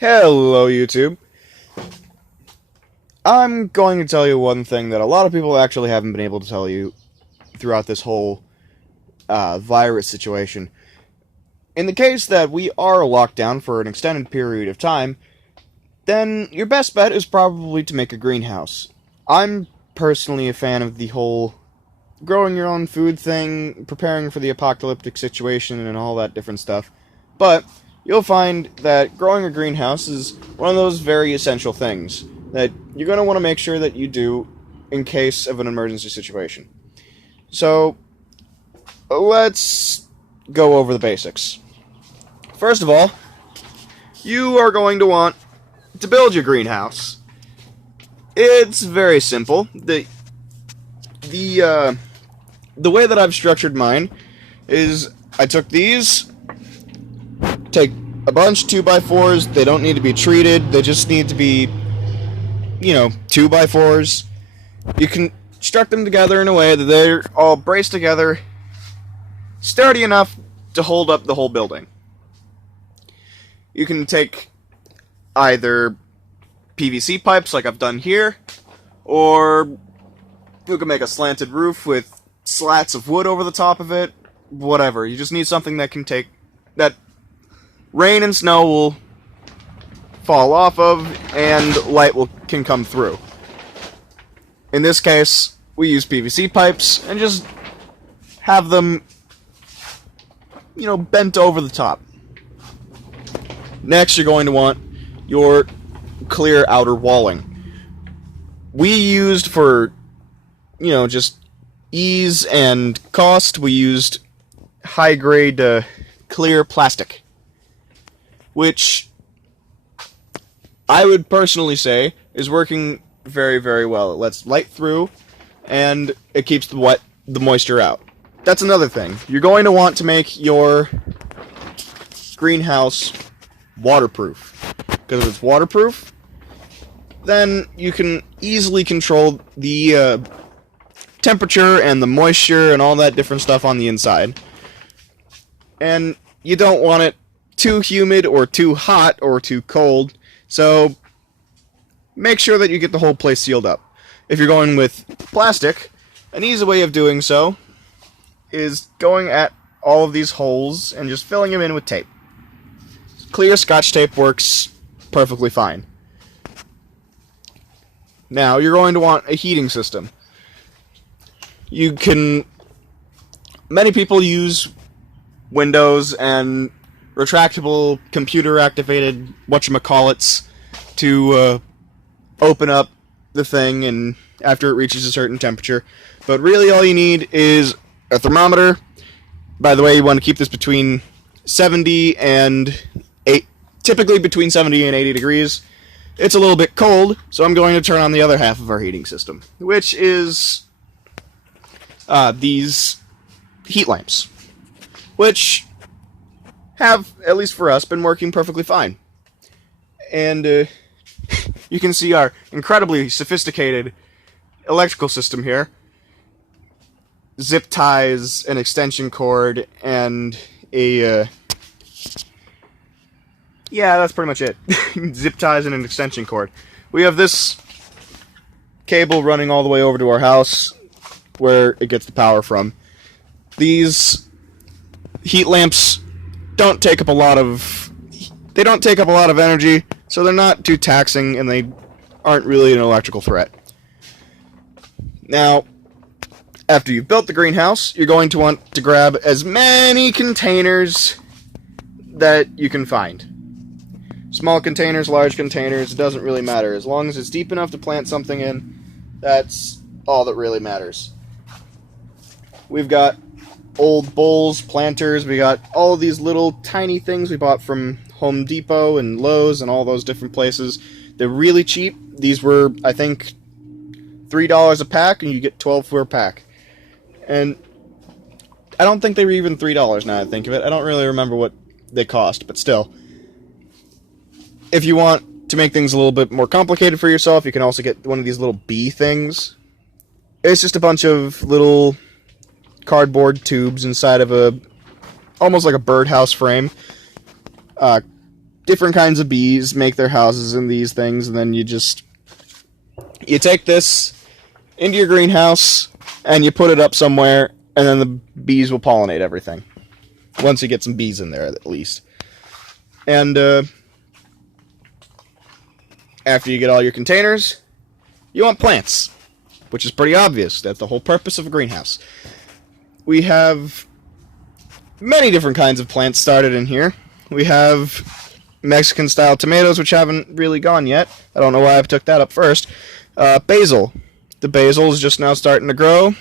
Hello, YouTube. I'm going to tell you one thing that a lot of people actually haven't been able to tell you throughout this whole virus situation. In the case that we are locked down for an extended period of time, then your best bet is probably to make a greenhouse. I'm personally a fan of the whole growing your own food thing, preparing for the apocalyptic situation, and all that different stuff. But you'll find that growing a greenhouse is one of those very essential things that you're going to want to make sure that you do in case of an emergency situation. So, let's go over the basics. First of all, you are going to want to build your greenhouse. It's very simple. The way that I've structured mine is I took these, take a bunch 2x4s. They don't need to be treated. They just need to be, 2x4s. You can construct them together in a way that they're all braced together, sturdy enough to hold up the whole building. You can take either PVC pipes like I've done here, or you can make a slanted roof with slats of wood over the top of it. Whatever. You just need something that can take that rain and snow will fall off of, and light can come through. In this case, we use PVC pipes and just have them, bent over the top. Next, you're going to want your clear outer walling. We used for, just ease and cost, we used high-grade clear plastic, which I would personally say is working very, very well. It lets light through, and it keeps the moisture out. That's another thing. You're going to want to make your greenhouse waterproof, because if it's waterproof, then you can easily control the temperature and the moisture and all that different stuff on the inside. And you don't want it too humid or too hot or too cold, so make sure that you get the whole place sealed up. If you're going with plastic, an easy way of doing so is going at all of these holes and just filling them in with tape. Clear Scotch tape works perfectly fine. Now, you're going to want a heating system. Many people use Windows and retractable computer-activated whatchamacallits to open up the thing and after it reaches a certain temperature. But really all you need is a thermometer. By the way, you want to keep this between 70 and 8, typically between 70 and 80 degrees. It's a little bit cold, so I'm going to turn on the other half of our heating system, which is these heat lamps, which have, at least for us, been working perfectly fine. And you can see our incredibly sophisticated electrical system here. Zip ties, an extension cord, and a yeah, that's pretty much it. Zip ties and an extension cord. We have this cable running all the way over to our house where it gets the power from. These heat lamps don't take up a lot of energy, so they're not too taxing and they aren't really an electrical threat. Now, after you've built the greenhouse, you're going to want to grab as many containers that you can find. Small containers, large containers, it doesn't really matter. As long as it's deep enough to plant something in, that's all that really matters. We've got old bowls, planters, we got all of these little tiny things we bought from Home Depot and Lowe's and all those different places. They're really cheap. These were, I think, $3 a pack, and you get 12 for a pack. And I don't think they were even $3 now that I think of it. I don't really remember what they cost, but still. If you want to make things a little bit more complicated for yourself, you can also get one of these little bee things. It's just a bunch of little cardboard tubes inside of almost like a birdhouse frame. different kinds of bees make their houses in these things, and then you take this into your greenhouse, and you put it up somewhere, and then the bees will pollinate everything. Once you get some bees in there, at least. And after you get all your containers, you want plants, which is pretty obvious. That's the whole purpose of a greenhouse. We have many different kinds of plants started in here. We have Mexican-style tomatoes, which haven't really gone yet. I don't know why I took that up first. Basil. The basil is just now starting to grow.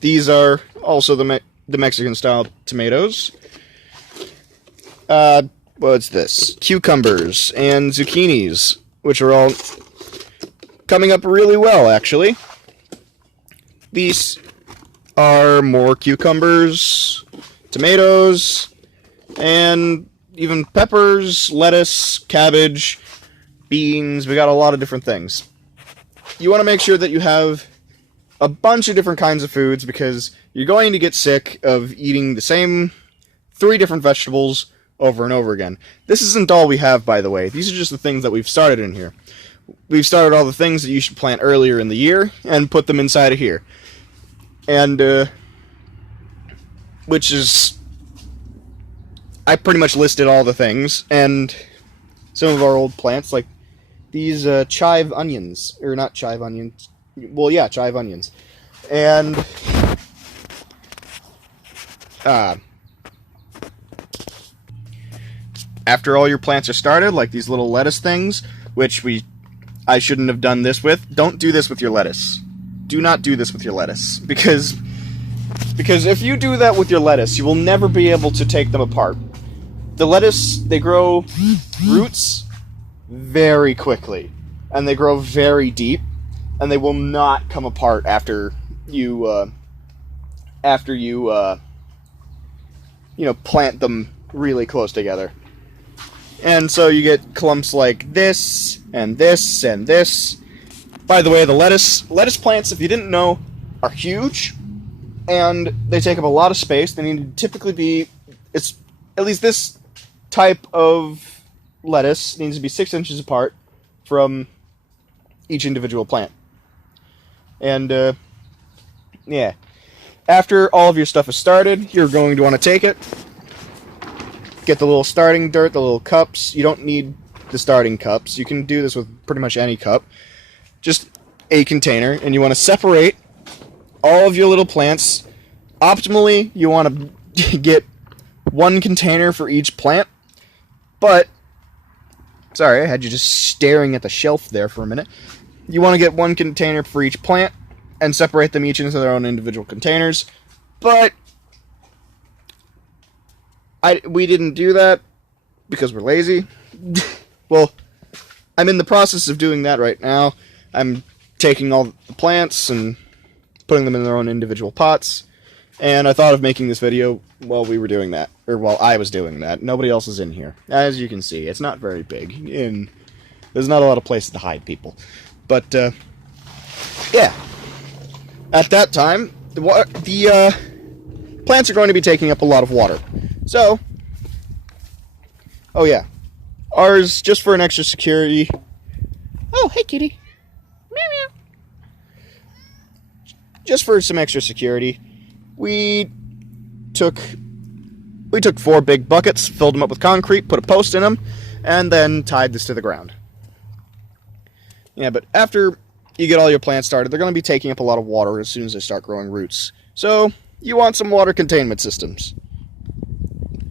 These are also the Mexican-style tomatoes. What's this? Cucumbers and zucchinis, which are all coming up really well, actually. These are more cucumbers, tomatoes, and even peppers, lettuce, cabbage, beans. We got a lot of different things. You want to make sure that you have a bunch of different kinds of foods, because you're going to get sick of eating the same 3 different vegetables over and over again. This isn't all we have, by the way. These are just the things that we've started in here. We've started all the things that you should plant earlier in the year and put them inside of here. And, which is... I pretty much listed all the things, and some of our old plants, like these chive onions, or not chive onions, well, yeah, chive onions. And, after all your plants are started, like these little lettuce things, which I shouldn't have done this with, don't do this with your lettuce. Do not do this with your lettuce, because if you do that with your lettuce, you will never be able to take them apart. The lettuce, they grow roots very quickly, and they grow very deep, and they will not come apart after you plant them really close together. And so you get clumps like this, and this, and this. By the way, the lettuce plants, if you didn't know, are huge, and they take up a lot of space. They need to typically be, it's at least this type of lettuce needs to be 6 inches apart from each individual plant. And, yeah. After all of your stuff is started, you're going to want to take it, get the little starting dirt, the little cups. You don't need the starting cups. You can do this with pretty much any cup. Just a container, and you want to separate all of your little plants. Optimally, you want to get 1 container for each plant. But, sorry, I had you just staring at the shelf there for a minute. You want to get 1 container for each plant and separate them each into their own individual containers. But we didn't do that because we're lazy. Well, I'm in the process of doing that right now. I'm taking all the plants and putting them in their own individual pots. And I thought of making this video while we were doing that. Or while I was doing that. Nobody else is in here. As you can see, it's not very big. And there's not a lot of places to hide people. But, yeah. At that time, the plants are going to be taking up a lot of water. So, oh yeah. Ours, just for an extra security... Oh, hey kitty. Meow meow. Just for some extra security, we took 4 big buckets, filled them up with concrete, put a post in them, and then tied this to the ground. Yeah, but after you get all your plants started, they're going to be taking up a lot of water as soon as they start growing roots. So, you want some water containment systems.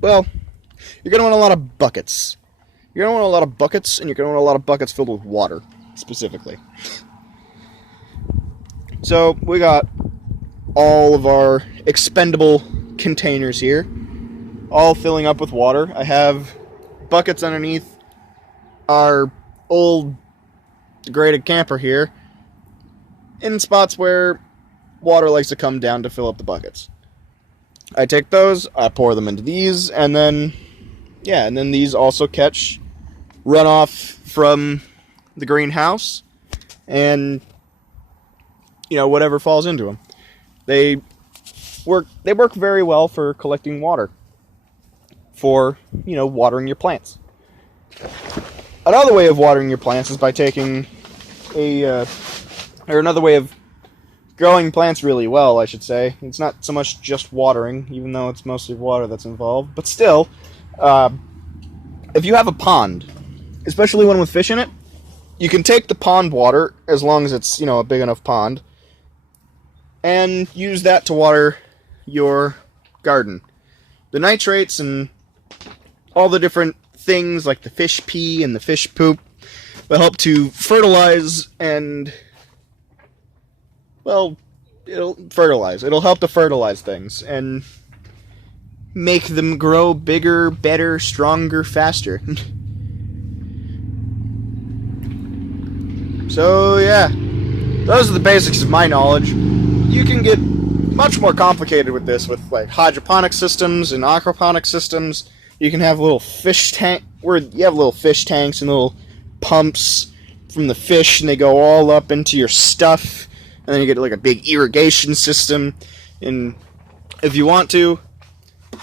Well, you're going to want a lot of buckets. You're going to want a lot of buckets, and you're going to want a lot of buckets filled with water, specifically. So, we got all of our expendable containers here, all filling up with water. I have buckets underneath our old degraded camper here, in spots where water likes to come down to fill up the buckets. I take those, I pour them into these, and then, yeah, and then these also catch runoff from the greenhouse, and, you know, whatever falls into them. They work very well for collecting water, for, you know, watering your plants. Another way of watering your plants is by taking or another way of growing plants really well, I should say. It's not so much just watering, even though it's mostly water that's involved. But still, if you have a pond, especially one with fish in it, you can take the pond water, as long as it's, a big enough pond, and use that to water your garden. The nitrates and all the different things, like the fish pee and the fish poop, will help to fertilize and... well, it'll fertilize. It'll help to fertilize things and make them grow bigger, better, stronger, faster. So, yeah. Those are the basics of my knowledge. You can get much more complicated with this, with like hydroponic systems and aquaponic systems. You can have little fish tank, where you have little fish tanks and little pumps from the fish, and they go all up into your stuff. And then you get like a big irrigation system. And if you want to,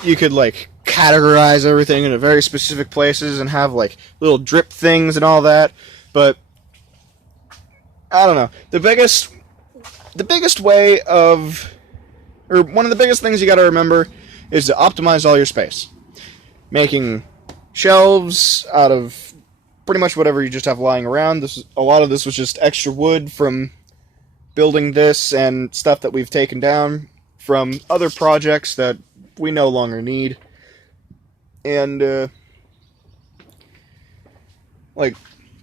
you could like categorize everything into very specific places and have like little drip things and all that. But I don't know. The biggest way of, or one of the biggest things you got to remember is to optimize all your space. Making shelves out of pretty much whatever you just have lying around. A lot of this was just extra wood from building this and stuff that we've taken down from other projects that we no longer need. And like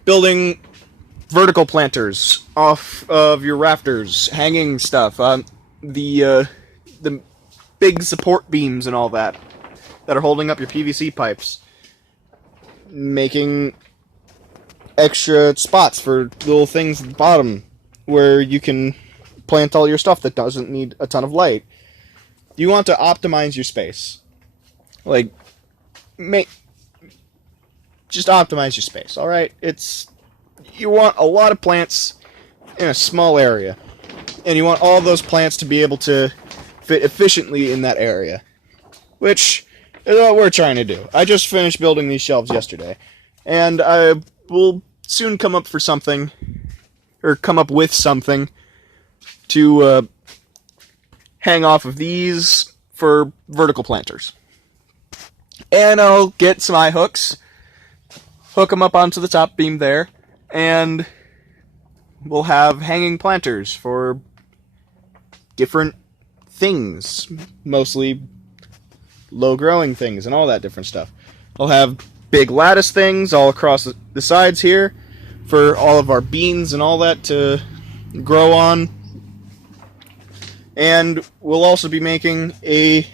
building vertical planters off of your rafters, hanging stuff, the big support beams and all that are holding up your PVC pipes, making extra spots for little things at the bottom where you can plant all your stuff that doesn't need a ton of light. You want to optimize your space. Like, just optimize your space, alright? You want a lot of plants in a small area. And you want all those plants to be able to fit efficiently in that area. Which is what we're trying to do. I just finished building these shelves yesterday. And I will soon come up with something to hang off of these for vertical planters. And I'll get some eye hooks, hook them up onto the top beam there, and we'll have hanging planters for different things, mostly low-growing things and all that different stuff. I'll have big lattice things all across the sides here for all of our beans and all that to grow on. And we'll also be making a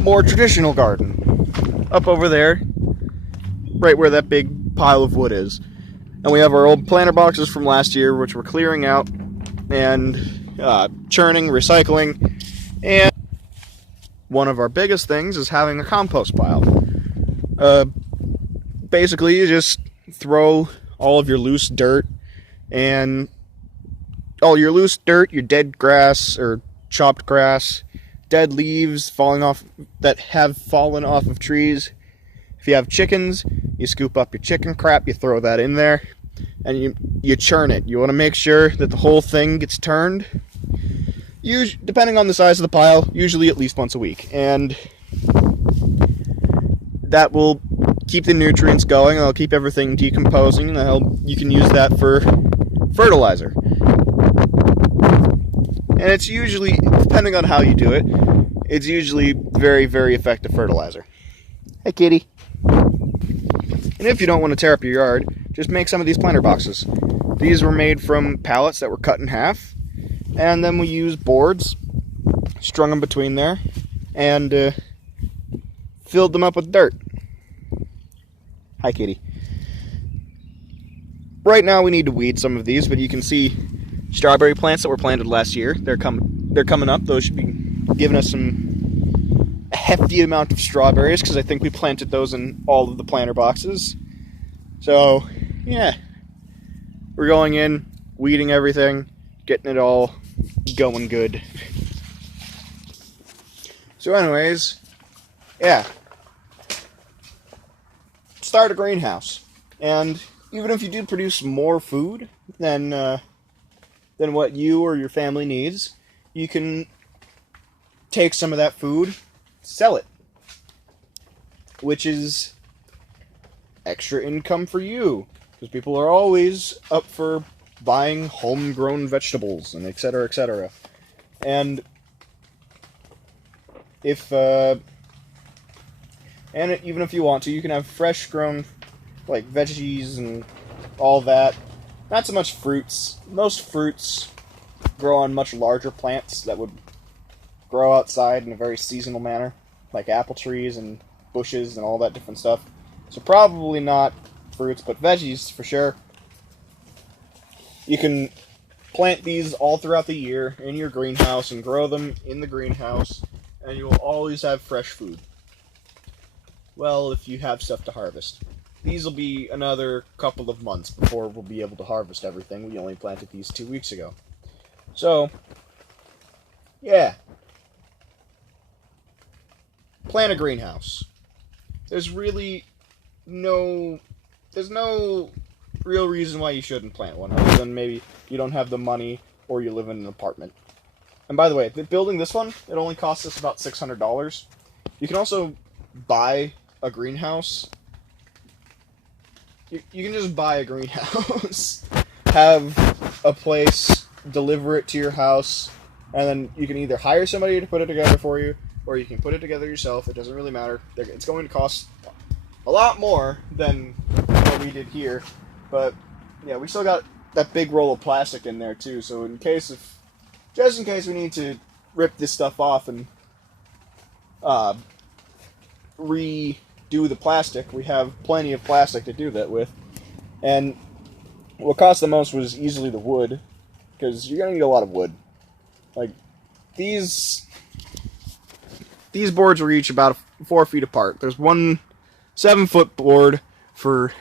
more traditional garden up over there, right where that big pile of wood is. And we have our old planter boxes from last year, which we're clearing out and churning, recycling. And one of our biggest things is having a compost pile. Basically, you just throw all of your loose dirt and your dead grass or chopped grass, dead leaves that have fallen off of trees. If you have chickens, you scoop up your chicken crap, you throw that in there, and you churn it. You want to make sure that the whole thing gets turned, depending on the size of the pile, usually at least once a week. And that will keep the nutrients going, it'll keep everything decomposing, and you can use that for fertilizer. And it's usually, depending on how you do it, it's usually very, very effective fertilizer. Hey, kitty. And if you don't want to tear up your yard, just make some of these planter boxes. These were made from pallets that were cut in half, and then we used boards, strung them between there, and filled them up with dirt. Hi, kitty. Right now we need to weed some of these, but you can see strawberry plants that were planted last year. They're coming up. Those should be giving us a hefty amount of strawberries, because I think we planted those in all of the planter boxes. So, yeah. We're going in, weeding everything, getting it all going good. So anyways, Yeah. Start a greenhouse. And even if you do produce more food than what you or your family needs, you can take some of that food, sell it, which is extra income for you, because people are always up for buying homegrown vegetables and etc., etc. And even if you want to, you can have fresh grown like veggies and all that. Not so much fruits. Most fruits grow on much larger plants that would grow outside in a very seasonal manner, like apple trees and bushes and all that different stuff. So probably not fruits, but veggies for sure. You can plant these all throughout the year in your greenhouse and grow them in the greenhouse, and you will always have fresh food. Well, if you have stuff to harvest. These will be another couple of months before we'll be able to harvest everything. We only planted these 2 weeks ago. So, yeah. Plant a greenhouse. There's no real reason why you shouldn't plant one, other than maybe you don't have the money or you live in an apartment. And by the way, building this one, it only costs us about $600. You can also buy a greenhouse. You can just buy a greenhouse, have a place deliver it to your house, and then you can either hire somebody to put it together for you, or you can put it together yourself. It doesn't really matter. It's going to cost a lot more than what we did here, but yeah, we still got that big roll of plastic in there too. So just in case we need to rip this stuff off and redo the plastic, we have plenty of plastic to do that with. And what cost the most was easily the wood, because you're gonna need a lot of wood. Like these boards are each about 4 feet apart. There's one 7-foot board for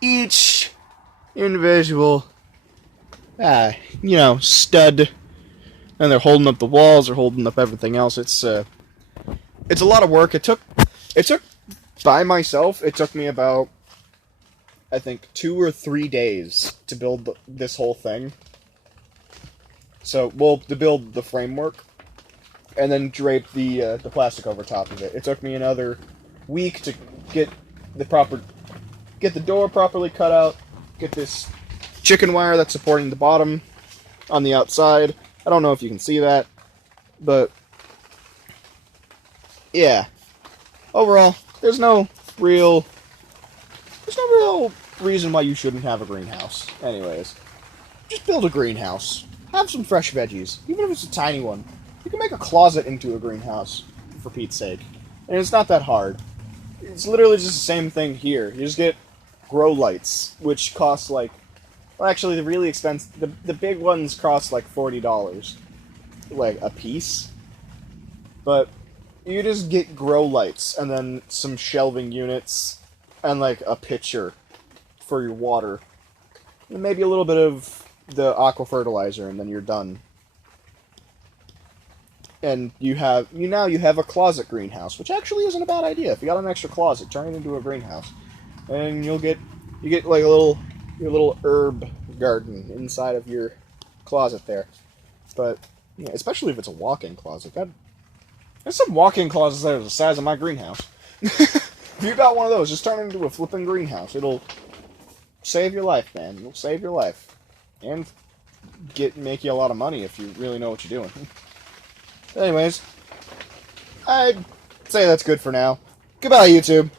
each individual stud, and they're holding up the walls, they're holding up everything else. It's a lot of work. It took by myself, it took me about, I think, 2 or 3 days to build this whole thing. So, to build the framework, and then drape the plastic over top of it. It took me another week to get the door properly cut out, get this chicken wire that's supporting the bottom on the outside. I don't know if you can see that, but yeah. Overall, there's no real reason why you shouldn't have a greenhouse. Anyways, just build a greenhouse. Have some fresh veggies, even if it's a tiny one. You can make a closet into a greenhouse, for Pete's sake. And it's not that hard. It's literally just the same thing here. You just get grow lights, which cost actually the really expensive, the big ones cost like $40, like a piece. But you just get grow lights, and then some shelving units, and like a pitcher for your water, and maybe a little bit of the aqua fertilizer, and then you're done. And you have a closet greenhouse, which actually isn't a bad idea. If you got an extra closet, turn it into a greenhouse, and you get like your little herb garden inside of your closet there. But yeah, especially if it's a walk-in closet. There's some walk-in closets that are the size of my greenhouse. If you got one of those, just turn it into a flipping greenhouse. It'll save your life, man. It'll save your life, and make you a lot of money if you really know what you're doing. Anyways, I'd say that's good for now. Goodbye, YouTube.